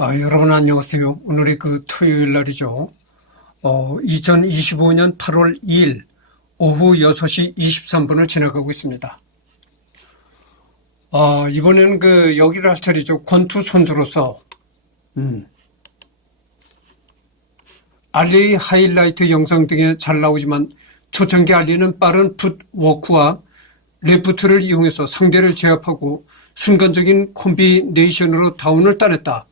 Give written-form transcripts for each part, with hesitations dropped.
여러분 안녕하세요. 오늘이 토요일 날이죠. 2025년 8월 2일 오후 6시 23분을 지나가고 있습니다. 이번에는 여기를 할 차례죠. 권투 선수로서 알리의 하이라이트 영상 등에 잘 나오지만 초창기 알리는 빠른 풋워크와 레프트를 이용해서 상대를 제압하고 순간적인 콤비네이션으로 다운을 따냈다.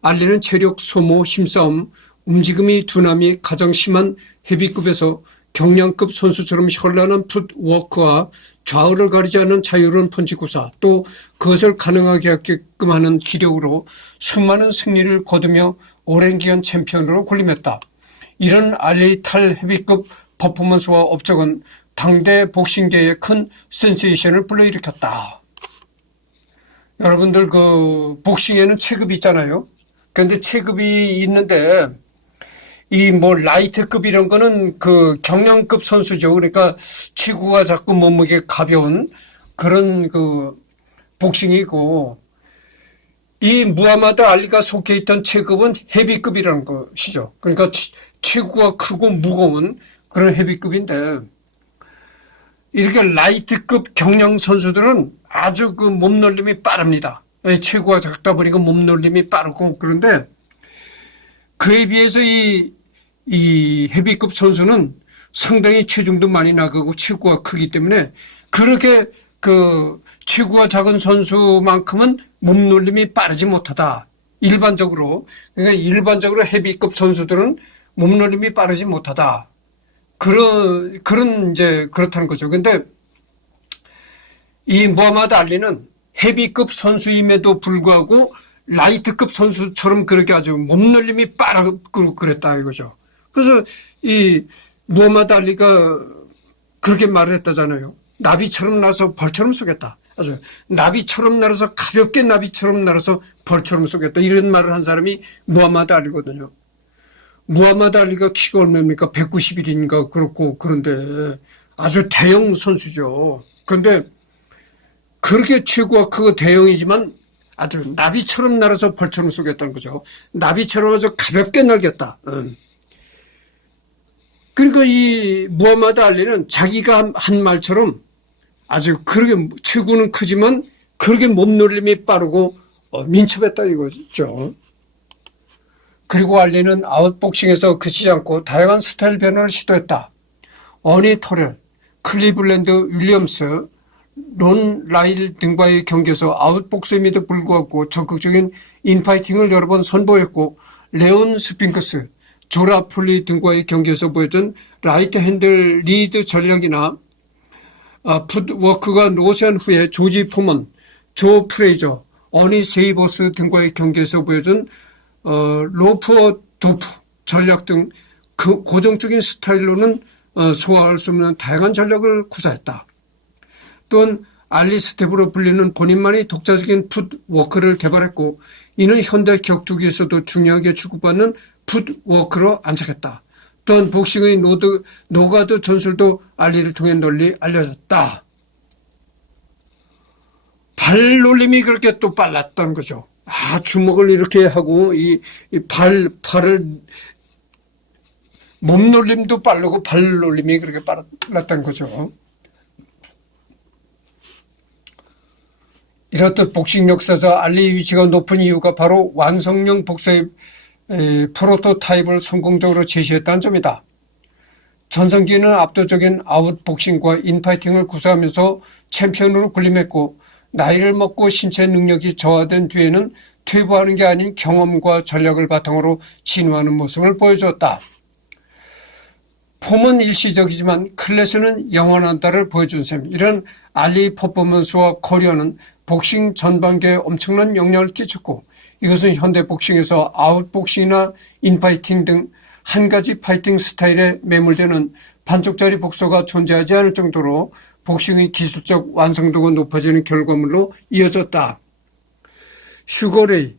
알리는 체력 소모, 힘싸움, 움직임이 둔함이 가장 심한 헤비급에서 경량급 선수처럼 현란한 풋워크와 좌우를 가리지 않는 자유로운 펀치 구사, 또 그것을 가능하게 하게끔 하는 기력으로 수많은 승리를 거두며 오랜 기간 챔피언으로 군림했다. 이런 알리 탈 헤비급 퍼포먼스와 업적은 당대 복싱계에 큰 센세이션을 불러일으켰다. 여러분들 복싱에는 체급이 있잖아요. 그런데 체급이 있는데 라이트급 이런 거는 경량급 선수죠. 그러니까 체구가 자꾸 몸무게 가벼운 그런 복싱이고, 이 무하마드 알리가 속해 있던 체급은 헤비급이라는 것이죠. 그러니까 체구가 크고 무거운 그런 헤비급인데, 이렇게 라이트급 경량 선수들은 아주 몸놀림이 빠릅니다. 체구가 작다 보니까 몸놀림이 빠르고, 그런데 그에 비해서 이 헤비급 선수는 상당히 체중도 많이 나가고 체구가 크기 때문에 그렇게 체구가 작은 선수만큼은 몸놀림이 빠르지 못하다. 일반적으로. 그러니까 일반적으로 헤비급 선수들은 몸놀림이 빠르지 못하다. 그렇다는 거죠. 근데 이 무하마드 알리는 헤비급 선수임에도 불구하고 라이트급 선수처럼 그렇게 아주 몸놀림이 빠르고 그랬다 이거죠. 그래서 이 무하마드 알리가 그렇게 말을 했다잖아요. 나비처럼 날아서 벌처럼 쏘겠다. 아주 나비처럼 날아서 가볍게 나비처럼 날아서 벌처럼 쏘겠다. 이런 말을 한 사람이 무하마드 알리거든요. 무하마드 알리가 키가 얼마입니까? 191인가 그렇고, 그런데 아주 대형 선수죠. 그런데 그렇게 체구가 크고 대형이지만 아주 나비처럼 날아서 벌처럼 쏘겠다는 거죠. 나비처럼 아주 가볍게 날겠다. 그러니까 이 무하마드 알리는 자기가 한 말처럼 아주 그렇게 체구는 크지만 그렇게 몸놀림이 빠르고 민첩했다 이거죠. 그리고 알리는 아웃복싱에서 그치지 않고 다양한 스타일 변화를 시도했다. 어니 터렐, 클리블랜드 윌리엄스, 론 라일 등과의 경기에서 아웃복싱임에도 불구하고 적극적인 인파이팅을 여러 번 선보였고, 레온 스핑크스, 조라 폴리 등과의 경기에서 보여준 라이트 핸들 리드 전략이나 풋워크가 노세한 후에 조지 포먼, 조 프레이저, 어니 세이버스 등과의 경기에서 보여준 로프어 도프 전략 등 고정적인 스타일로는 소화할 수 없는 다양한 전략을 구사했다. 또한 알리 스텝으로 불리는 본인만의 독자적인 풋워크를 개발했고, 이는 현대 격투기에서도 중요하게 취급받는 풋워크로 안착했다. 또한 복싱의 노가드 전술도 알리를 통해 널리 알려졌다. 발놀림이 그렇게 또 빨랐다는 거죠. 주먹을 이렇게 하고 팔을 몸놀림도 빠르고 발놀림이 그렇게 빨랐다는 거죠. 이렇듯 복싱 역사에서 알리의 위치가 높은 이유가 바로 완성형 복서의 프로토타입을 성공적으로 제시했다는 점이다. 전성기에는 압도적인 아웃복싱과 인파이팅을 구사하면서 챔피언으로 군림했고, 나이를 먹고 신체 능력이 저하된 뒤에는 퇴보하는 게 아닌 경험과 전략을 바탕으로 진화하는 모습을 보여줬다. 폼은 일시적이지만 클래스는 영원하다를 보여준 셈. 이런 알리 퍼포먼스와 커리어는 복싱 전반기에 엄청난 영향을 끼쳤고, 이것은 현대 복싱에서 아웃복싱이나 인파이팅 등 한 가지 파이팅 스타일에 매몰되는 반쪽짜리 복서가 존재하지 않을 정도로 복싱의 기술적 완성도가 높아지는 결과물로 이어졌다. 슈거레이,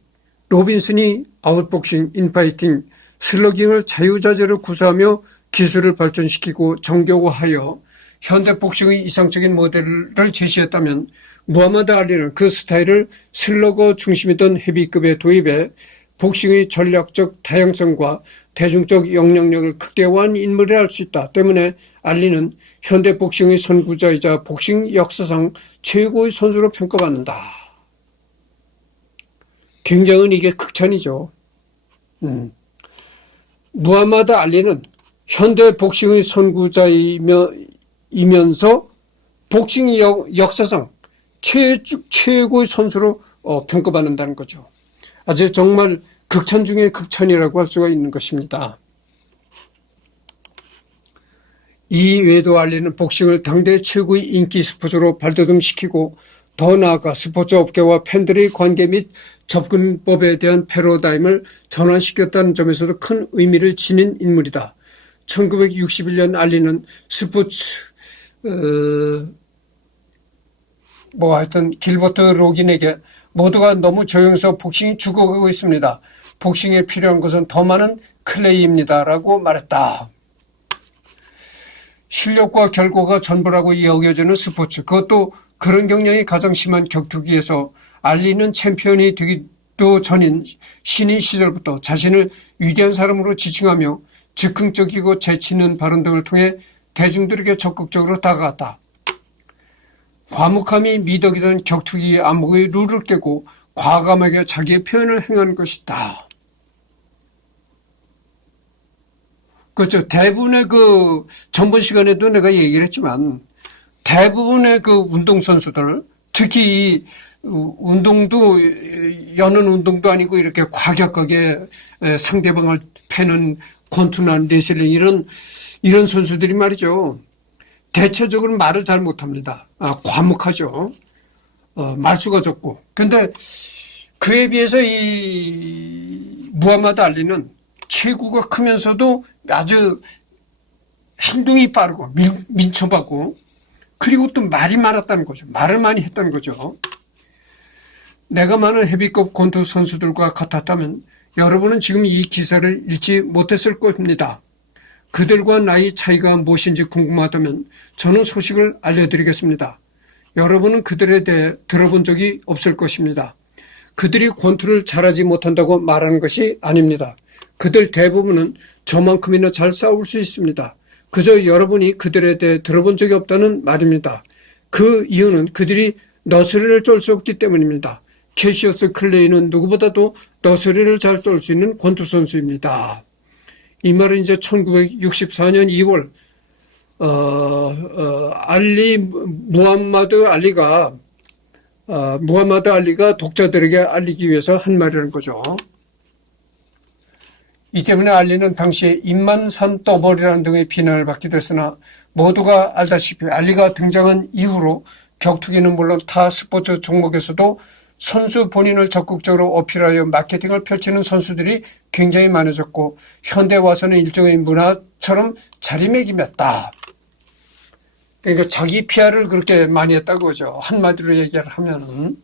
로빈슨이 아웃복싱, 인파이팅, 슬러깅을 자유자재로 구사하며 기술을 발전시키고 정교화하여 현대 복싱의 이상적인 모델을 제시했다면, 무하마드 알리는 그 스타일을 슬러거 중심이던 헤비급에 도입해 복싱의 전략적 다양성과 대중적 영향력을 극대화한 인물이라 할 수 있다. 때문에 알리는 현대 복싱의 선구자이자 복싱 역사상 최고의 선수로 평가받는다. 굉장히 이게 극찬이죠. 무하마드 알리는 현대 복싱의 선구자이면서 복싱 역사상 최고의 선수로 평가받는다는 거죠. 아주 정말 극찬 중에 극찬이라고 할 수가 있는 것입니다. 이 외에도 알리는 복싱을 당대 최고의 인기 스포츠로 발돋움시키고 더 나아가 스포츠 업계와 팬들의 관계 및 접근법에 대한 패러다임을 전환시켰다는 점에서도 큰 의미를 지닌 인물이다. 1961년 알리는 스포츠 하여튼 길버트 로긴에게 모두가 너무 조용해서 복싱이 죽어가고 있습니다. 복싱에 필요한 것은 더 많은 클레이입니다. 라고 말했다. 실력과 결과가 전부라고 여겨지는 스포츠, 그것도 그런 경향이 가장 심한 격투기에서 알리는 챔피언이 되기도 전인 신인 시절부터 자신을 위대한 사람으로 지칭하며 즉흥적이고 재치 있는 발언 등을 통해 대중들에게 적극적으로 다가갔다. 과묵함이 미덕이던 격투기 암흑의 룰을 깨고 과감하게 자기의 표현을 행하는 것이다. 그렇죠. 대부분의 전번 시간에도 내가 얘기를 했지만 대부분의 운동선수들, 특히 이 운동도 여는 운동도 아니고 이렇게 과격하게 상대방을 패는 권투나 레슬링 이런 선수들이 말이죠. 대체적으로 말을 잘 못합니다. 과묵하죠. 말수가 적고. 그런데 그에 비해서 이 무하마드 알리는 체구가 크면서도 아주 행동이 빠르고 민첩하고 그리고 또 말이 많았다는 거죠. 말을 많이 했다는 거죠. 내가 많은 헤비급 권투 선수들과 같았다면 여러분은 지금 이 기사를 읽지 못했을 겁니다. 그들과 나이 차이가 무엇인지 궁금하다면 저는 소식을 알려드리겠습니다. 여러분은 그들에 대해 들어본 적이 없을 것입니다. 그들이 권투를 잘하지 못한다고 말하는 것이 아닙니다. 그들 대부분은 저만큼이나 잘 싸울 수 있습니다. 그저 여러분이 그들에 대해 들어본 적이 없다는 말입니다. 그 이유는 그들이 너스리를 쫄 수 없기 때문입니다. 캐시어스 클레이는 누구보다도 너스리를 잘 쏠 수 있는 권투 선수입니다. 이 말은 이제 1964년 2월 무하마드 알리가 독자들에게 알리기 위해서 한 말이라는 거죠. 이 때문에 알리는 당시에 입만산 떠벌이라는 등의 비난을 받기도 했으나 모두가 알다시피 알리가 등장한 이후로 격투기는 물론 타 스포츠 종목에서도 선수 본인을 적극적으로 어필하여 마케팅을 펼치는 선수들이 굉장히 많아졌고 현대 와서는 일종의 문화처럼 자리매김했다. 그러니까 자기 PR을 그렇게 많이 했다고 그러죠. 한마디로 얘기를 하면은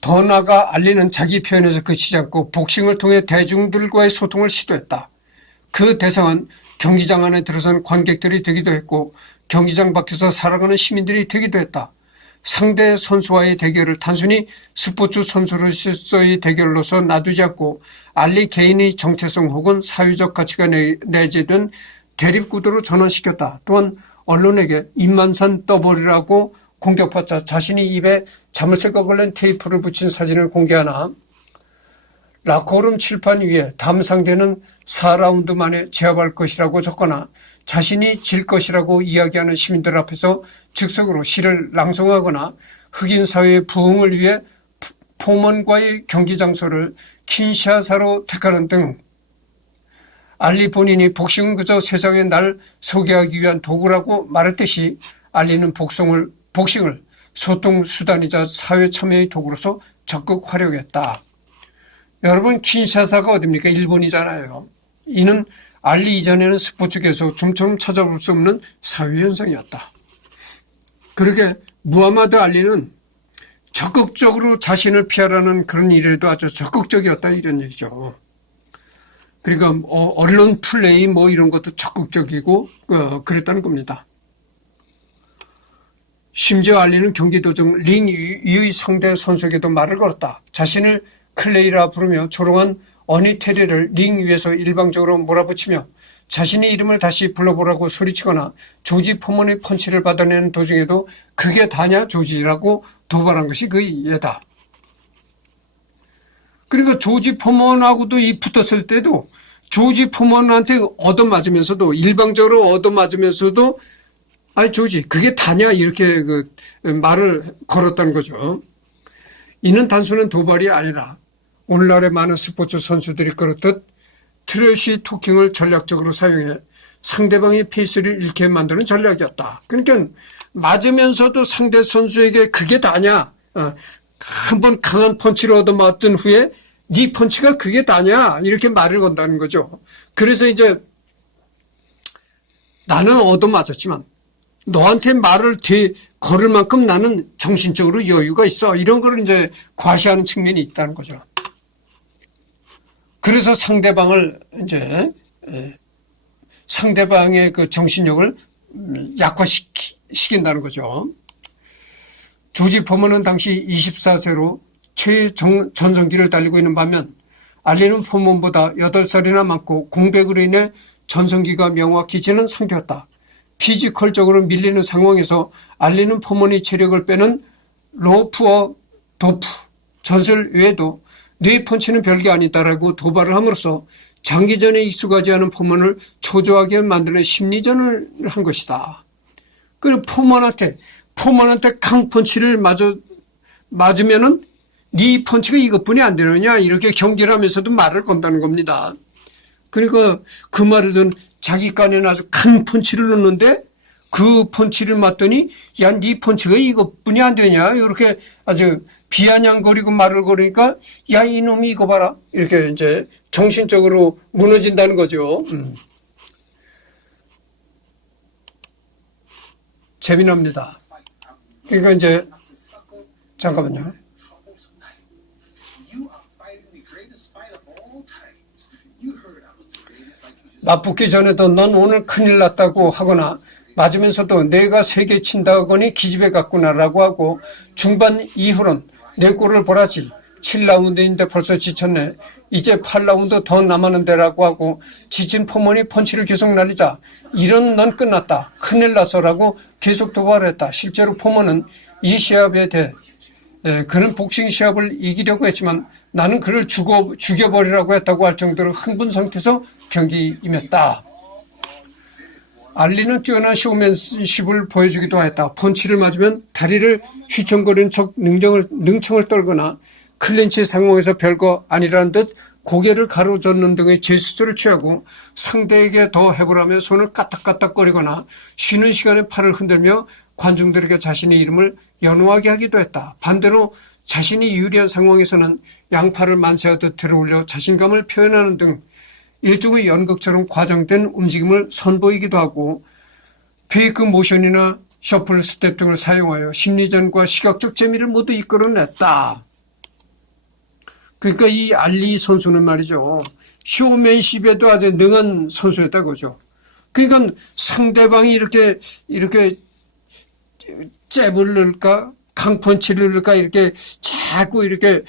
더 나아가 알리는 자기 표현에서 그치지 않고 복싱을 통해 대중들과의 소통을 시도했다. 그 대상은 경기장 안에 들어선 관객들이 되기도 했고 경기장 밖에서 살아가는 시민들이 되기도 했다. 상대 선수와의 대결을 단순히 스포츠 선수로서의 대결로서 놔두지 않고 알리 개인의 정체성 혹은 사회적 가치가 내재된 대립구도로 전환시켰다. 또한 언론에게 입만산 떠벌이라고 공격받자 자신이 입에 자물쇠가 걸린 테이프를 붙인 사진을 공개하나 라커룸 칠판 위에 다음 상대는 4라운드 만에 제압할 것이라고 적거나 자신이 질 것이라고 이야기하는 시민들 앞에서 즉석으로 시를 낭송하거나 흑인 사회의 부흥을 위해 포먼과의 경기 장소를 킨샤사로 택하는 등 알리 본인이 복싱은 그저 세상에 날 소개하기 위한 도구라고 말했듯이 알리는 복싱을 소통 수단이자 사회 참여의 도구로서 적극 활용했다. 여러분 킨샤사가 어딥니까? 일본이잖아요. 이는 알리 이전에는 스포츠계에서 좀처럼 찾아볼 수 없는 사회현상이었다. 그러게 무하마드 알리는 적극적으로 자신을 피하라는 그런 일에도 아주 적극적이었다 이런 얘기죠. 그러니까 언론 플레이 이런 것도 적극적이고 그랬다는 겁니다. 심지어 알리는 경기 도중 링 위의 상대 선수에게도 말을 걸었다. 자신을 클레이라 부르며 조롱한 어니 테리를 링 위에서 일방적으로 몰아붙이며 자신의 이름을 다시 불러보라고 소리치거나 조지 포먼의 펀치를 받아내는 도중에도 그게 다냐 조지라고 도발한 것이 그 예다. 그러니까 조지 포먼하고도 이 붙었을 때도 조지 포먼한테 얻어맞으면서도 일방적으로 얻어맞으면서도 아이 조지 그게 다냐 이렇게 말을 걸었다는 거죠. 이는 단순한 도발이 아니라 오늘날의 많은 스포츠 선수들이 그렇듯 트래시 토킹을 전략적으로 사용해 상대방의 페이스를 잃게 만드는 전략이었다. 그러니까 맞으면서도 상대 선수에게 그게 다냐. 한번 강한 펀치를 얻어맞은 후에 네 펀치가 그게 다냐 이렇게 말을 건다는 거죠. 그래서 이제 나는 얻어맞았지만 너한테 말을 걸을 만큼 나는 정신적으로 여유가 있어. 이런 걸 이제 과시하는 측면이 있다는 거죠. 그래서 상대방을 이제 상대방의 그 정신력을 약화시킨다는 거죠. 조지 포먼은 당시 24세로 최전성기를 달리고 있는 반면 알리는 포먼보다 8살이나 많고 공백으로 인해 전성기가 명확히 지난 상태였다. 피지컬적으로 밀리는 상황에서 알리는 포먼이 체력을 빼는 로프와 도프 전술 외에도 뇌 펀치는 별게 아니다라고 도발을 함으로써 장기전에 익숙하지 않은 포먼을 초조하게 만드는 심리전을 한 것이다. 그리고 포먼한테 강펀치를 맞으면은 네 펀치가 이것뿐이 안 되느냐 이렇게 경기를 하면서도 말을 건다는 겁니다. 그러니까 그 말을 듣는 자기 깐에는 아주 큰 펀치를 넣는데 그 펀치를 맞더니 야, 네 펀치가 이것뿐이 안 되냐 이렇게 아주 비아냥거리고 말을 걸으니까 야, 이놈이 이거 봐라 이렇게 이제 정신적으로 무너진다는 거죠. 재미납니다. 그러니까 이제 잠깐만요. 맞붙기 전에도 넌 오늘 큰일 났다고 하거나 맞으면서도 내가 3개 친다거니 기집애 같구나라고 하고 중반 이후론 내 꼴을 보라지 7라운드인데 벌써 지쳤네. 이제 8라운드 더 남았는데라고 하고 지친 포먼이 펀치를 계속 날리자 이런 넌 끝났다. 큰일 났어라고 계속 도발을 했다. 실제로 포먼은 이 시합에 대해 그는 복싱 시합을 이기려고 했지만 나는 그를 죽여버리라고 했다고 할 정도로 흥분 상태에서 경기 임했다. 알리는 뛰어난 쇼맨십을 보여주기도 했다. 펀치를 맞으면 다리를 휘청거리는 척 능청을 떨거나 클린치 상황에서 별거 아니라는 듯 고개를 가로젓는 등의 제스처를 취하고 상대에게 더 해보라며 손을 까딱까딱거리거나 쉬는 시간에 팔을 흔들며 관중들에게 자신의 이름을 연호하게 하기도 했다. 반대로 자신이 유리한 상황에서는 양팔을 만세하듯 들어올려 자신감을 표현하는 등 일종의 연극처럼 과장된 움직임을 선보이기도 하고 페이크 모션이나 셔플 스텝 등을 사용하여 심리전과 시각적 재미를 모두 이끌어냈다. 그러니까 이 알리 선수는 말이죠. 쇼맨십에도 아주 능한 선수였다고 하죠. 그러니까 상대방이 이렇게 잽을 넣을까 강펀치를 넣을까 이렇게 자꾸 이렇게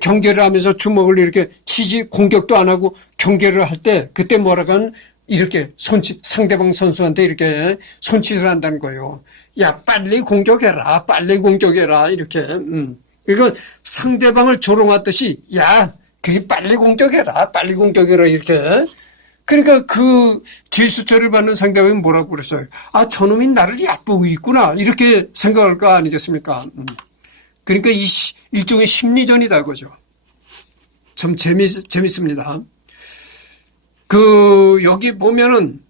경계를 하면서 주먹을 이렇게 치지 공격도 안 하고 경계를 할 때 그때 뭐라고 하면 이렇게 상대방 선수한테 이렇게 손짓을 한다는 거예요. 야, 빨리 공격해라. 빨리 공격해라. 이렇게. 그러니까 상대방을 조롱하듯이 야, 그게 빨리 공격해라. 빨리 공격해라. 이렇게. 그러니까 그 뒷수처를 받는 상대방이 뭐라고 그랬어요? 아, 저놈이 나를 얕보고 있구나. 이렇게 생각할 거 아니겠습니까? 그러니까 이 일종의 심리전이다 그죠. 참 재밌습니다. 여기 보면은,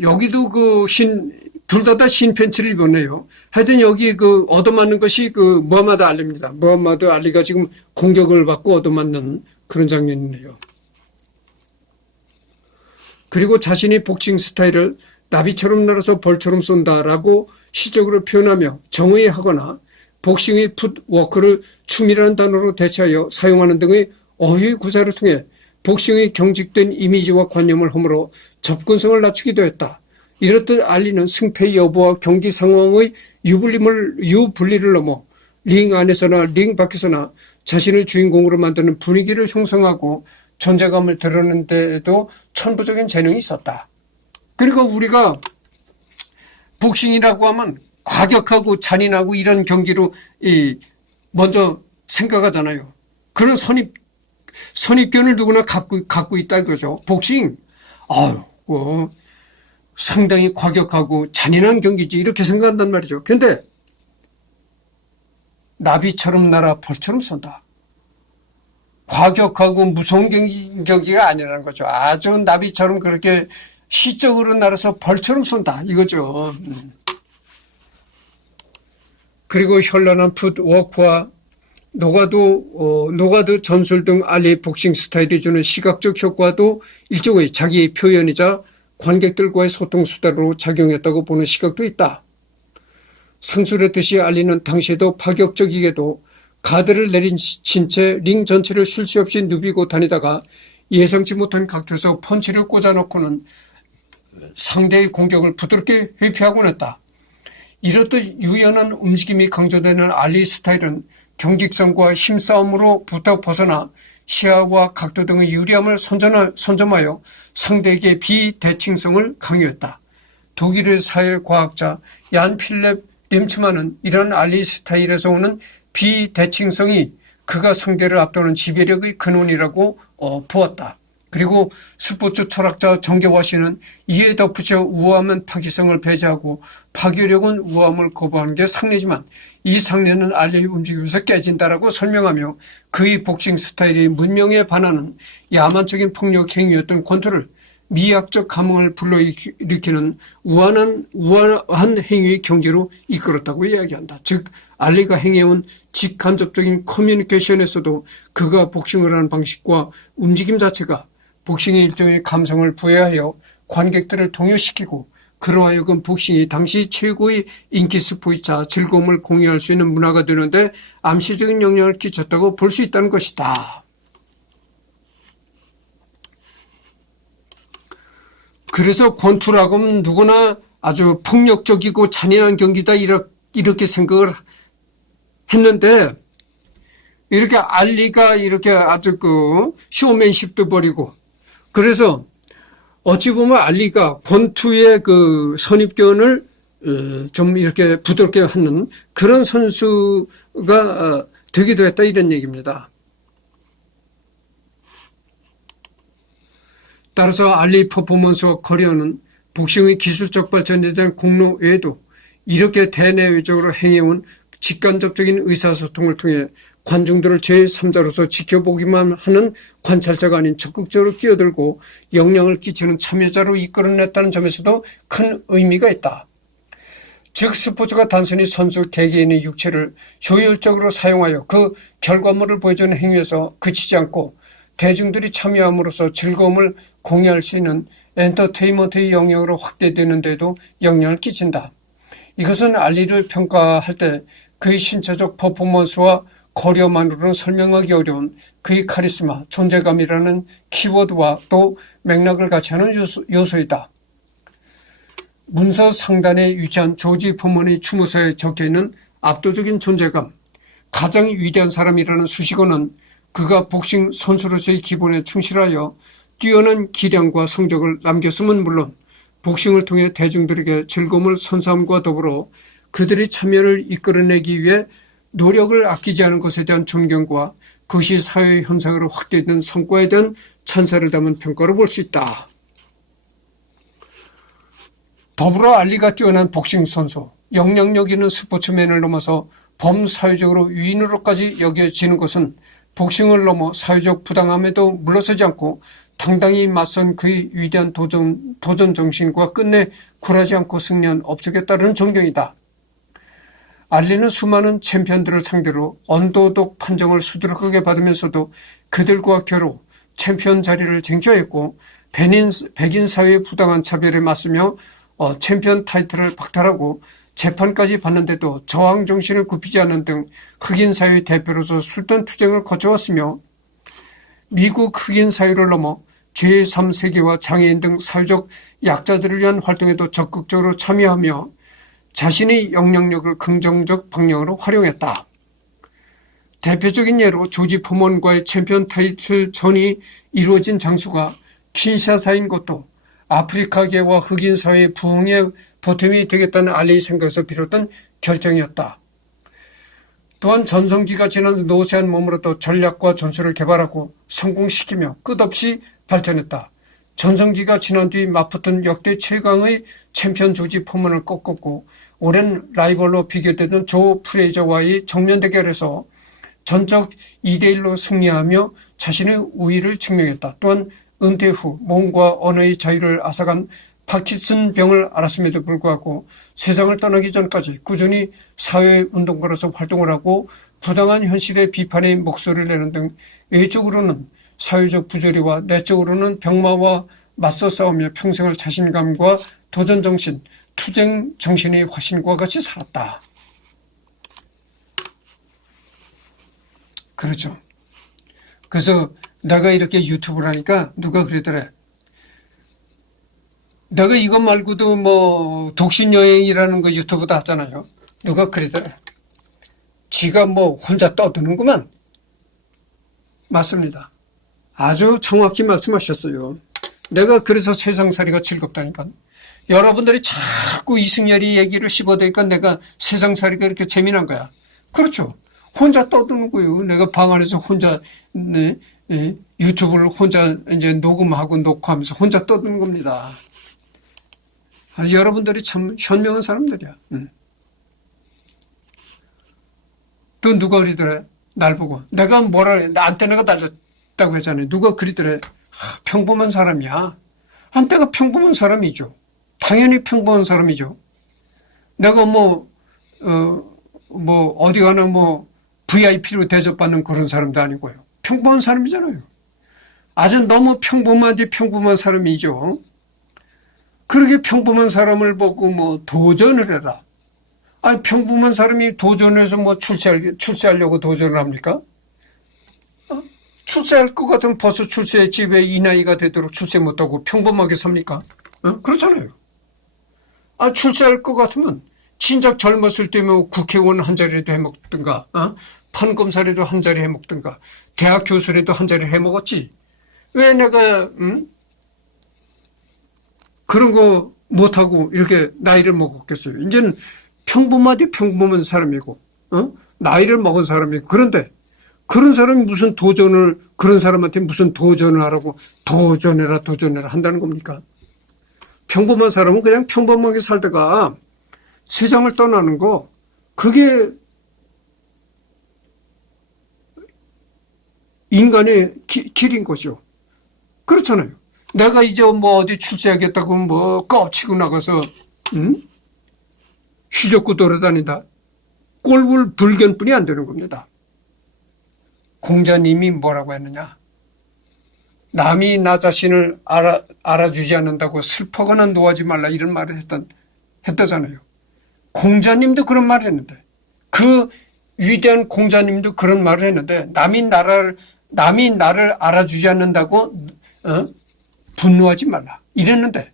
여기도 둘 다 신팬츠를 입었네요. 하여튼 여기 얻어맞는 것이 무하마드 알리입니다. 무하마드 알리가 지금 공격을 받고 얻어맞는 그런 장면이네요. 그리고 자신이 복싱 스타일을 나비처럼 날아서 벌처럼 쏜다라고 시적으로 표현하며 정의하거나 복싱의 풋워크를 춤이라는 단어로 대체하여 사용하는 등의 어휘 구사를 통해 복싱의 경직된 이미지와 관념을 허물어 접근성을 낮추기도 했다. 이렇듯 알리는 승패 여부와 경기 상황의 유불리를 넘어 링 안에서나 링 밖에서나 자신을 주인공으로 만드는 분위기를 형성하고 존재감을 드러내는 데에도 천부적인 재능이 있었다. 그리고 우리가 복싱이라고 하면 과격하고 잔인하고 이런 경기로 먼저 생각하잖아요. 그런 선입견을 누구나 갖고 있다 이거죠. 복싱, 상당히 과격하고 잔인한 경기지 이렇게 생각한단 말이죠. 근데 나비처럼 날아 벌처럼 쏜다. 과격하고 무서운 경기가 아니라는 거죠. 아주 나비처럼 그렇게 시적으로 날아서 벌처럼 쏜다 이거죠. 그리고 현란한 풋워크와 노가드 전술 등 알리의 복싱 스타일이 주는 시각적 효과도 일종의 자기의 표현이자 관객들과의 소통 수단으로 작용했다고 보는 시각도 있다. 상술의 뜻이 알리는 당시에도 파격적이게도 가드를 내린 채 링 전체를 쉴 새 없이 누비고 다니다가 예상치 못한 각도에서 펀치를 꽂아놓고는 상대의 공격을 부드럽게 회피하곤 했다. 이렇듯 유연한 움직임이 강조되는 알리 스타일은 경직성과 힘싸움으로부터 벗어나 시야와 각도 등의 유리함을 선점하여 상대에게 비대칭성을 강요했다. 독일의 사회과학자 얀 필립 림츠만은 이런 알리 스타일에서 오는 비대칭성이 그가 상대를 압도하는 지배력의 근원이라고 보았다. 그리고 스포츠 철학자 정겨화 씨는 이에 덧붙여 우아함은 파기성을 배제하고 파괴력은 우아함을 거부하는 게 상례지만 이 상례는 알리의 움직임에서 깨진다라고 설명하며 그의 복싱 스타일이 문명에 반하는 야만적인 폭력 행위였던 권투를 미학적 감흥을 불러일으키는 우아한 행위의 경지로 이끌었다고 이야기한다. 즉 알리가 행해온 직간접적인 커뮤니케이션에서도 그가 복싱을 하는 방식과 움직임 자체가 복싱의 일종의 감성을 부여하여 관객들을 동요시키고 그로 하여금 복싱이 당시 최고의 인기 스포이자 즐거움을 공유할 수 있는 문화가 되는데 암시적인 영향을 끼쳤다고 볼 수 있다는 것이다. 그래서 권투라고 하면 누구나 아주 폭력적이고 잔인한 경기다 이렇게 생각을 했는데 이렇게 알리가 이렇게 아주 쇼맨십도 벌이고 그래서 어찌 보면 알리가 권투의 선입견을 좀 이렇게 부드럽게 하는 그런 선수가 되기도 했다 이런 얘기입니다. 따라서 알리 퍼포먼스와 커리어는 복싱의 기술적 발전에 대한 공로 외에도 이렇게 대내외적으로 행해온 직간접적인 의사소통을 통해 관중들을 제3자로서 지켜보기만 하는 관찰자가 아닌 적극적으로 끼어들고 영향을 끼치는 참여자로 이끌어냈다는 점에서도 큰 의미가 있다. 즉 스포츠가 단순히 선수 개개인의 육체를 효율적으로 사용하여 그 결과물을 보여주는 행위에서 그치지 않고 대중들이 참여함으로써 즐거움을 공유할 수 있는 엔터테인먼트의 영역으로 확대되는 데도 영향을 끼친다. 이것은 알리를 평가할 때 그의 신체적 퍼포먼스와 커리어만으로는 설명하기 어려운 그의 카리스마, 존재감이라는 키워드와 또 맥락을 같이 하는 요소이다. 문서 상단에 위치한 조지 포먼의 추모서에 적혀있는 압도적인 존재감, 가장 위대한 사람이라는 수식어는 그가 복싱 선수로서의 기본에 충실하여 뛰어난 기량과 성적을 남겼음은 물론 복싱을 통해 대중들에게 즐거움을 선사함과 더불어 그들의 참여를 이끌어내기 위해 노력을 아끼지 않은 것에 대한 존경과 그것이 사회 현상으로 확대된 성과에 대한 찬사를 담은 평가로 볼 수 있다. 더불어 알리가 뛰어난 복싱 선수, 영향력 있는 스포츠맨을 넘어서 범사회적으로 위인으로까지 여겨지는 것은 복싱을 넘어 사회적 부당함에도 물러서지 않고 당당히 맞선 그의 위대한 도전 정신과 끝내 굴하지 않고 승리한 업적에 따르는 존경이다. 알리는 수많은 챔피언들을 상대로 언더독 판정을 수두룩하게 받으면서도 그들과 겨루 챔피언 자리를 쟁취하였고 백인 사회의 부당한 차별에 맞서며 챔피언 타이틀을 박탈하고 재판까지 받는데도 저항 정신을 굽히지 않는 등 흑인 사회의 대표로서 술탄 투쟁을 거쳐왔으며 미국 흑인 사회를 넘어 제3세계와 장애인 등 사회적 약자들을 위한 활동에도 적극적으로 참여하며 자신의 영향력을 긍정적 방향으로 활용했다. 대표적인 예로 조지 포먼과의 챔피언 타이틀 전이 이루어진 장소가 킨샤사인 것도 아프리카계와 흑인 사회의 부흥의 보탬이 되겠다는 알리의 생각에서 비롯된 결정이었다. 또한 전성기가 지난 노쇠한 몸으로도 전략과 전술을 개발하고 성공시키며 끝없이 발전했다. 전성기가 지난 뒤 맞붙은 역대 최강의 챔피언 조지 포먼을 꺾었고 오랜 라이벌로 비교되던 조 프레이저와의 정면 대결에서 전적 2대1로 승리하며 자신의 우위를 증명했다. 또한 은퇴 후 몸과 언어의 자유를 앗아간 파킨슨병을 앓았음에도 불구하고 세상을 떠나기 전까지 꾸준히 사회운동가로서 활동을 하고 부당한 현실의 비판의 목소리를 내는 등 외적으로는 사회적 부조리와 내적으로는 병마와 맞서 싸우며 평생을 자신감과 도전정신, 투쟁정신의 화신과 같이 살았다. 그렇죠. 그래서 내가 이렇게 유튜브를 하니까 누가 그러더래. 내가 이것 말고도 뭐 독신여행이라는 거 유튜브도 하잖아요. 누가 그러더래. 지가 뭐 혼자 떠드는구만. 맞습니다. 아주 정확히 말씀하셨어요. 내가 그래서 세상살이가 즐겁다니까. 여러분들이 자꾸 이승열이 얘기를 씹어대니까 내가 세상살이가 이렇게 재미난 거야. 그렇죠. 혼자 떠드는 거예요. 내가 방 안에서 혼자 유튜브를 혼자 이제 녹음하고 녹화하면서 혼자 떠드는 겁니다. 여러분들이 참 현명한 사람들이야. 또 누가 그러더래. 날 보고. 내가 뭐라 그래. 나한테 내가 달렸다고 했잖아요. 누가 그러더래. 평범한 사람이야. 한때가 평범한 사람이죠. 당연히 평범한 사람이죠. 내가 어디 가나 VIP로 대접받는 그런 사람도 아니고요. 평범한 사람이잖아요. 아주 너무 평범한데 평범한 사람이죠. 그렇게 평범한 사람을 보고 도전을 해라. 아니, 평범한 사람이 도전해서 출세하려고 도전을 합니까? 출세할 것 같으면 벌써 출세했지 왜 이 나이가 되도록 출세 못하고 평범하게 삽니까? 그렇잖아요. 출세할 것 같으면 진작 젊었을 때면 국회의원 한 자리라도 해먹든가, 판검사라도 한 자리 해먹든가, 대학 교수라도 한 자리 해먹었지. 왜 내가 그런 거 못하고 이렇게 나이를 먹었겠어요. 이제는 평범하디 평범한 사람이고, 나이를 먹은 사람이고, 그런데 그런 사람이 무슨 그런 사람한테 무슨 도전을 하라고 도전해라 한다는 겁니까? 평범한 사람은 그냥 평범하게 살다가 세상을 떠나는 거, 그게 인간의 길인 거죠. 그렇잖아요. 내가 이제 어디 출세하겠다고 껍치고 나가서, 휘젓고 돌아다닌다. 꼴불 불견뿐이 안 되는 겁니다. 공자님이 뭐라고 했느냐. 남이 나 자신을 알아주지 않는다고 슬퍼거나 노하지 말라 이런 말을 했다잖아요. 공자님도 그런 말을 했는데, 그 위대한 공자님도 그런 말을 했는데, 남이 나를 알아주지 않는다고 분노하지 말라 이랬는데,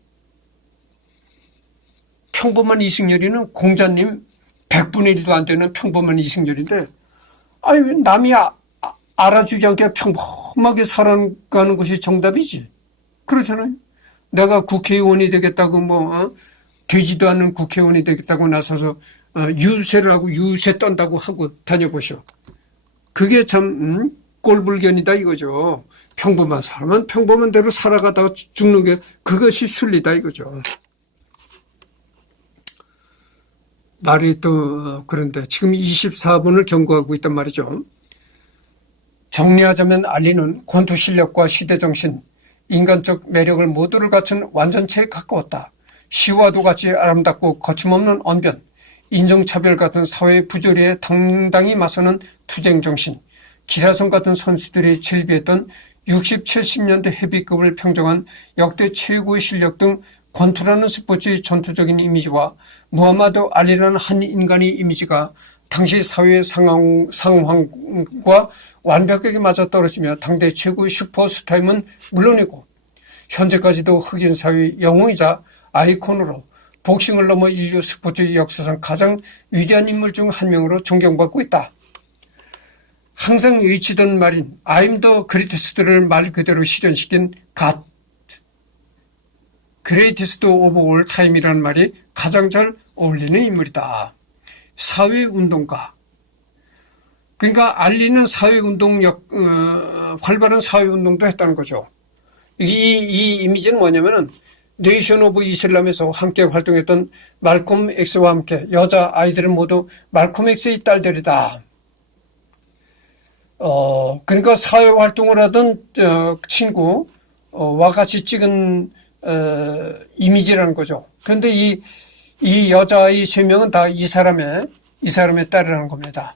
평범한 이승열이는 공자님 100분의 1도 안 되는 평범한 이승열인데, 남이 알아주지 않게 평범하게 살아가는 것이 정답이지. 그렇잖아요. 내가 국회의원이 되겠다고 되지도 않는 국회의원이 되겠다고 나서서 유세를 하고 유세 떤다고 하고 다녀보시오. 그게 참 꼴불견이다 이거죠. 평범한 사람은 평범한 대로 살아가다가 죽는 게 그것이 순리다 이거죠. 말이 또 그런데 지금 24분을 경고하고 있단 말이죠. 정리하자면 알리는 권투 실력과 시대정신, 인간적 매력을 모두를 갖춘 완전체에 가까웠다. 시와도 같이 아름답고 거침없는 언변, 인종차별 같은 사회 부조리에 당당히 맞서는 투쟁정신, 기라성 같은 선수들이 즐비했던 60, 70년대 헤비급을 평정한 역대 최고의 실력 등 권투라는 스포츠의 전투적인 이미지와 무하마드 알리라는 한 인간의 이미지가 당시 사회 상황과 완벽하게 맞아떨어지며 당대 최고의 슈퍼스타임은 물론이고 현재까지도 흑인 사회의 영웅이자 아이콘으로 복싱을 넘어 인류 스포츠 역사상 가장 위대한 인물 중 한 명으로 존경받고 있다. 항상 외치던 말인 I'm the greatest를 말 그대로 실현시킨 God, greatest of all time이라는 말이 가장 잘 어울리는 인물이다. 사회운동가. 그러니까 알리는 활발한 사회운동도 했다는 거죠. 이 이미지는 뭐냐면은 네이션 오브 이슬람에서 함께 활동했던 말콤 X와 함께 여자 아이들은 모두 말콤 X의 딸들이다. 그러니까 사회활동을 하던 친구와 같이 찍은 이미지라는 거죠. 그런데 이 여자아이 3명은 다 이 사람의 딸이라는 겁니다.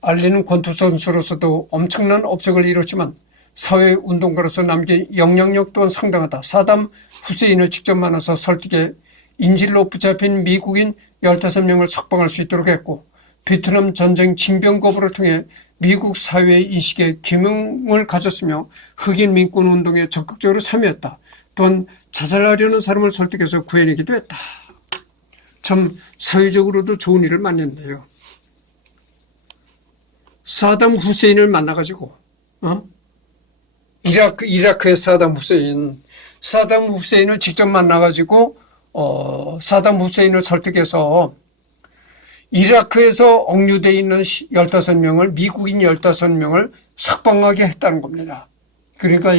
알리는 권투 선수로서도 엄청난 업적을 이뤘지만 사회운동가로서 남긴 영향력 또한 상당하다. 사담 후세인을 직접 만나서 설득해 인질로 붙잡힌 미국인 15명을 석방할 수 있도록 했고, 베트남 전쟁 징병 거부를 통해 미국 사회의 인식에 기명을 가졌으며 흑인 민권운동에 적극적으로 참여했다. 또한 자살하려는 사람을 설득해서 구해내기도 했다. 참 사회적으로도 좋은 일을 만났네요. 사담 후세인을 만나가지고 이라크의 사담 후세인을 직접 만나가지고 사담 후세인을 설득해서 이라크에서 억류되어 있는 15명을 미국인 15명을 석방하게 했다는 겁니다. 그러니까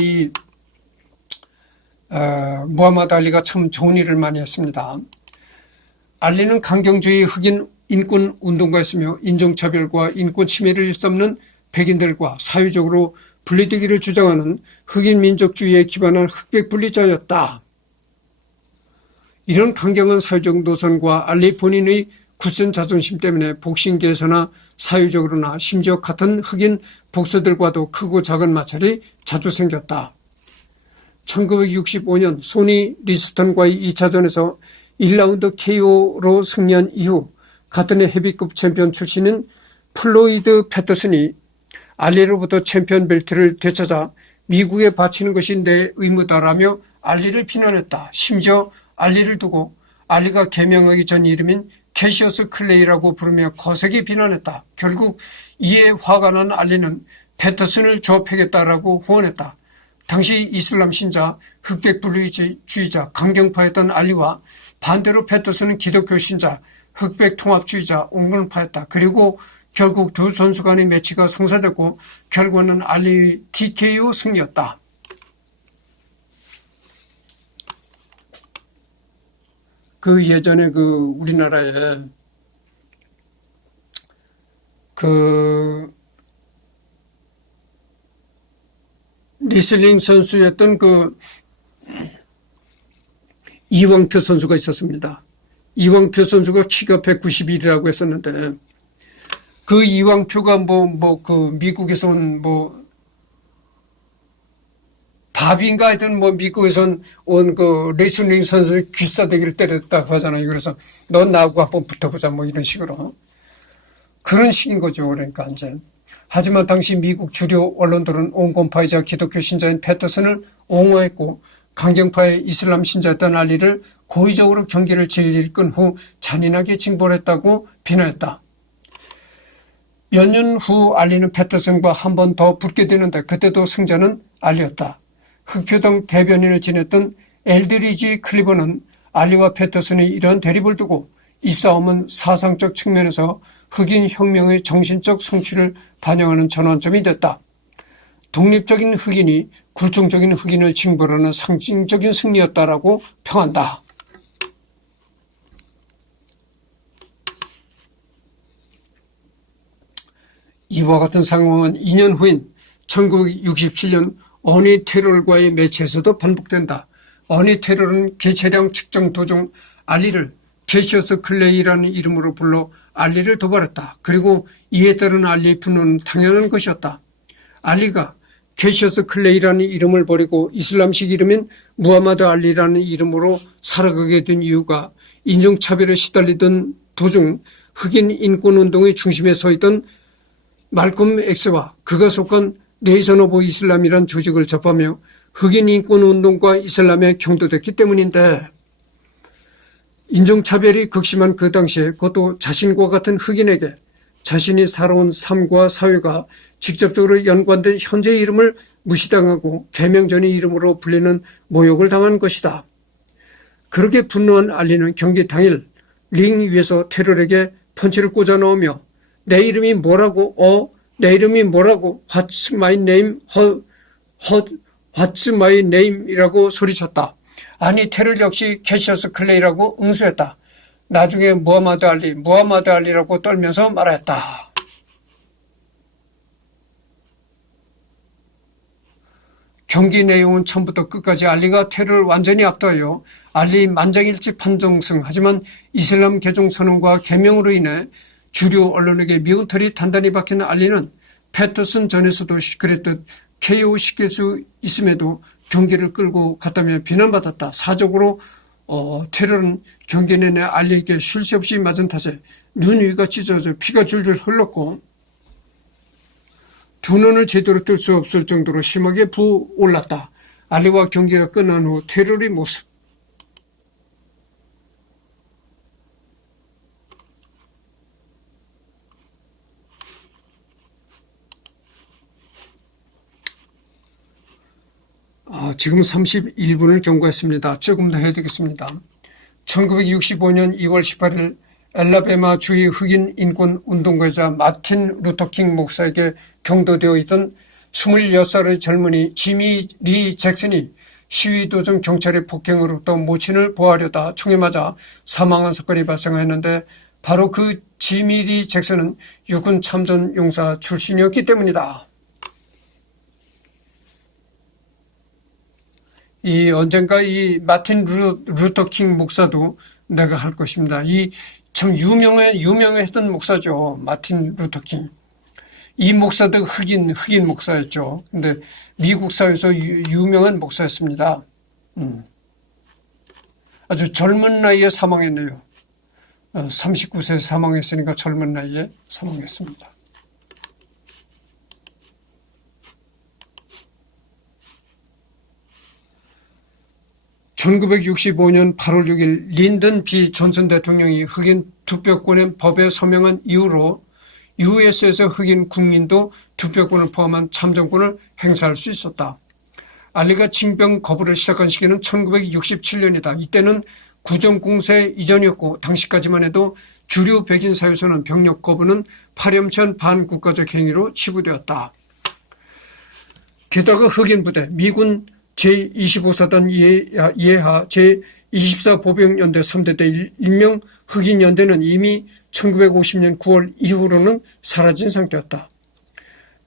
무하마드 알리가 참 좋은 일을 많이 했습니다. 알리는 강경주의 흑인 인권 운동가였으며 인종차별과 인권 침해를 일삼는 백인들과 사회적으로 분리되기를 주장하는 흑인 민족주의에 기반한 흑백 분리자였다. 이런 강경한 사회적 노선과 알리 본인의 굳센 자존심 때문에 복싱계에서나 사회적으로나 심지어 같은 흑인 복서들과도 크고 작은 마찰이 자주 생겼다. 1965년 소니 리스턴과의 2차전에서 1라운드 KO로 승리한 이후 같은 해 헤비급 챔피언 출신인 플로이드 패터슨이 알리로부터 챔피언 벨트를 되찾아 미국에 바치는 것이 내 의무다라며 알리를 비난했다. 심지어 알리를 두고 알리가 개명하기 전 이름인 캐시어스 클레이라고 부르며 거세게 비난했다. 결국 이에 화가 난 알리는 패터슨을 조업하겠다라고 후원했다. 당시 이슬람 신자, 흑백 분리주의자, 강경파였던 알리와 반대로 패터슨은 기독교 신자, 흑백 통합주의자, 온건파였다. 그리고 결국 두 선수 간의 매치가 성사됐고 결과는 알리의 TKO 승리였다. 그 예전에 우리나라에 레슬링 선수였던 이광표 선수가 있었습니다. 이광표 선수가 키가 191이라고 했었는데 그 이광표가 미국에서 온 바비인가 하여튼 미국에서 온 레슬링 선수를 귀싸대기를 때렸다고 하잖아요. 그래서 넌 나하고 한번 붙어보자 이런 식으로. 그런 식인 거죠. 그러니까 이제. 하지만 당시 미국 주류 언론들은 온건파이자 기독교 신자인 패터슨을 옹호했고 강경파의 이슬람 신자였던 알리를 고의적으로 경기를 질끈 후 잔인하게 징벌했다고 비난했다. 몇 년 후 알리는 패터슨과 한 번 더 붙게 되는데 그때도 승자는 알리였다. 흑표당 대변인을 지냈던 엘드리지 클리버는 알리와 패터슨의 이러한 대립을 두고 이 싸움은 사상적 측면에서 흑인 혁명의 정신적 성취를 반영하는 전환점이 됐다. 독립적인 흑인이 굴종적인 흑인을 징벌하는 상징적인 승리였다라고 평한다. 이와 같은 상황은 2년 후인 1967년 어니 테럴과의 매치에서도 반복된다. 어니 테럴은 개체량 측정 도중 알리를 캐시어스 클레이라는 이름으로 불러 알리를 도발했다. 그리고 이에 따른 알리의 분노는 당연한 것이었다. 알리가 캐시어스 클레이라는 이름을 버리고 이슬람식 이름인 무하마드 알리라는 이름으로 살아가게 된 이유가 인종차별에 시달리던 도중 흑인 인권운동의 중심에 서 있던 말콤 X와 그가 속한 네이션 오브 이슬람이란 조직을 접하며 흑인 인권운동과 이슬람에 경도됐기 때문인데, 인종차별이 극심한 그 당시에 그것도 자신과 같은 흑인에게 자신이 살아온 삶과 사회가 직접적으로 연관된 현재의 이름을 무시당하고 개명전의 이름으로 불리는 모욕을 당한 것이다. 그렇게 분노한 알리는 경기 당일 링 위에서 테러에게 펀치를 꽂아 넣으며 내 이름이 뭐라고? 내 이름이 뭐라고? What's my name? What's my name? 이라고 소리쳤다. 아니 테러 역시 캐시어스 클레이라고 응수했다. 나중에 무하마드 알리라고 떨면서 말했다. 경기 내용은 처음부터 끝까지 알리가 테러를 완전히 압도하여 알리 만장일치 판정승. 하지만 이슬람 개종 선언과 개명으로 인해 주류 언론에게 미운 털이 단단히 박힌 알리는 패터슨 전에서도 그랬듯 KO 시킬 수 있음에도 경기를 끌고 갔다며 비난받았다. 사적으로 테러는 경기 내내 알리에게 쉴 새 없이 맞은 탓에 눈 위가 찢어져 피가 줄줄 흘렀고 두 눈을 제대로 뜰 수 없을 정도로 심하게 부어올랐다. 알리와 경기가 끝난 후 테러의 모습. 지금 31분을 경과했습니다. 조금 더 해야 되겠습니다. 1965년 2월 18일 엘라베마 주의 흑인 인권 운동가이자 마틴 루터킹 목사에게 경도되어 있던 26살의 젊은이 지미 리 잭슨이 시위 도중 경찰의 폭행으로부터 모친을 보호하려다 총에 맞아 사망한 사건이 발생했는데, 바로 그 지미 리 잭슨은 육군 참전 용사 출신이었기 때문이다. 언젠가 이 마틴 루터킹 목사도 내가 할 것입니다. 이 참 유명했던 목사죠. 마틴 루터킹. 이 목사도 흑인 목사였죠. 근데 미국 사회에서 유명한 목사였습니다. 아주 젊은 나이에 사망했네요. 39세 사망했으니까 젊은 나이에 사망했습니다. (1965년 8월 6일) 린던 B 존슨 대통령이 흑인 투표권의 법에 서명한 이후로 US에서 흑인 국민도 투표권을 포함한 참정권을 행사할 수 있었다. 알리가 징병 거부를 시작한 시기는 1967년이다. 이때는 구정공세 이전이었고 당시까지만 해도 주류 백인 사회에서는 병력 거부는 파렴치한 반국가적 행위로 치부되었다. 게다가 흑인 부대, 미군 제25사단 예하 제24보병연대 3대대 일명 흑인연대는 이미 1950년 9월 이후로는 사라진 상태였다.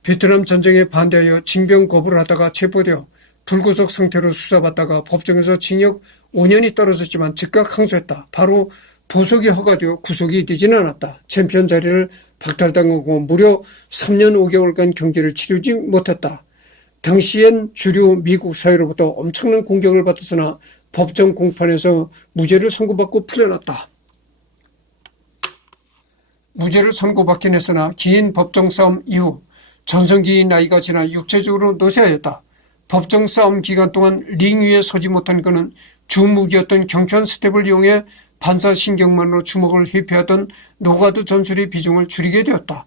베트남 전쟁에 반대하여 징병 거부를 하다가 체포되어 불구속 상태로 수사받다가 법정에서 징역 5년이 떨어졌지만 즉각 항소했다. 바로 보석이 허가되어 구속이 되지는 않았다. 챔피언 자리를 박탈당하고 무려 3년 5개월간 경기를 치르지 못했다. 당시엔 주류 미국 사회로부터 엄청난 공격을 받았으나 법정 공판에서 무죄를 선고받고 풀려났다. 무죄를 선고받긴 했으나 긴 법정 싸움 이후 전성기의 나이가 지나 육체적으로 노쇠하였다. 법정 싸움 기간 동안 링 위에 서지 못한 그는 주무기였던 경쾌한 스텝을 이용해 반사 신경만으로 주먹을 회피하던 노가드 전술의 비중을 줄이게 되었다.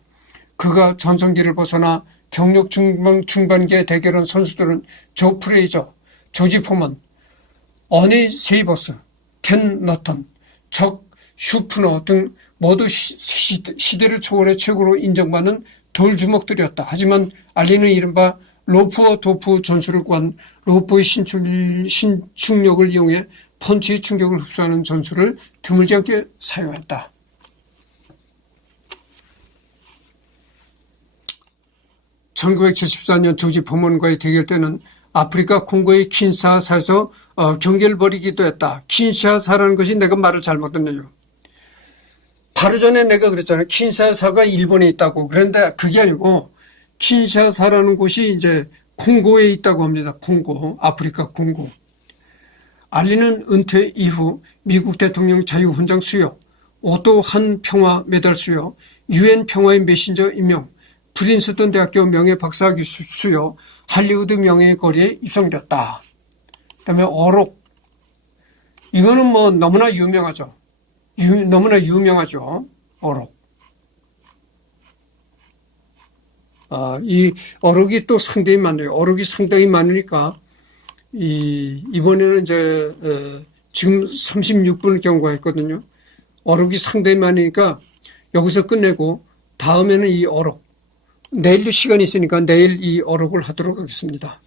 그가 전성기를 벗어나 경력 중반기에 대결한 선수들은 조 프레이저, 조지 포먼, 어니 세이버스, 켄 너턴, 적 슈프너 등 모두 시대를 초월해 최고로 인정받는 돌주먹들이었다. 하지만 알리는 이른바 로프와 도프 전술을 구한 로프의 신축력을 이용해 펀치의 충격을 흡수하는 전술을 드물지 않게 사용했다. (1974년) 조지 포먼과의 대결 때는 아프리카 콩고의 킨샤사에서 경기를 벌이기도 했다. 킨샤사라는 것이 내가 말을 잘못했네요. 바로 전에 내가 그랬잖아요. 킨샤사가 일본에 있다고. 그런데 그게 아니고 킨샤사라는 곳이 이제 콩고에 있다고 합니다. 콩고, 아프리카 콩고. 알리는 은퇴 이후 미국 대통령 자유훈장 수여, 오토한 평화 메달 수여, 유엔 평화의 메신저 임명, 프린스턴 대학교 명예 박사학위 수여, 할리우드 명예의 거리에 입성되었다. 그다음에 어록. 이거는 뭐 너무나 유명하죠. 너무나 유명하죠. 어록. 이 어록이 또 상당히 많네요. 어록이 상당히 많으니까 이번에는 이제 지금 36분을 경과했거든요. 어록이 상당히 많으니까 여기서 끝내고 다음에는 이 어록. 내일도 시간이 있으니까 내일 이 어록을 하도록 하겠습니다.